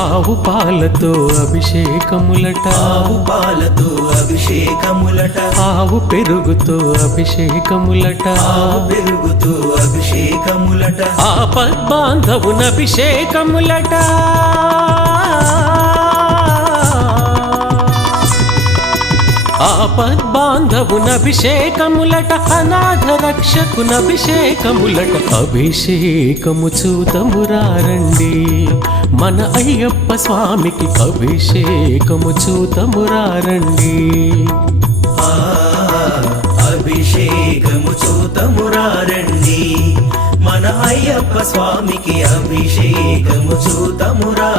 ఆవు పాలతో అభిషేకములట, ఆవు పాలతో అభిషేకములట, ఆవు పెరుగుతో అభిషేకములట, ఆవు పెరుగుతో అభిషేకములట, ఆపద్బాంధవున అభిషేకములట, ఆపద్బాంధవున అభిషేకములట, అనాథ రక్షకున అభిషేకములట. అభిషేకము చూతమురారండి మన అయ్యప్ప స్వామికి, అభిషేకము చూతమురారండి. అభిషేకము చూతమురారండి మన అయ్యప్ప స్వామికి, అభిషేకము చూతమురా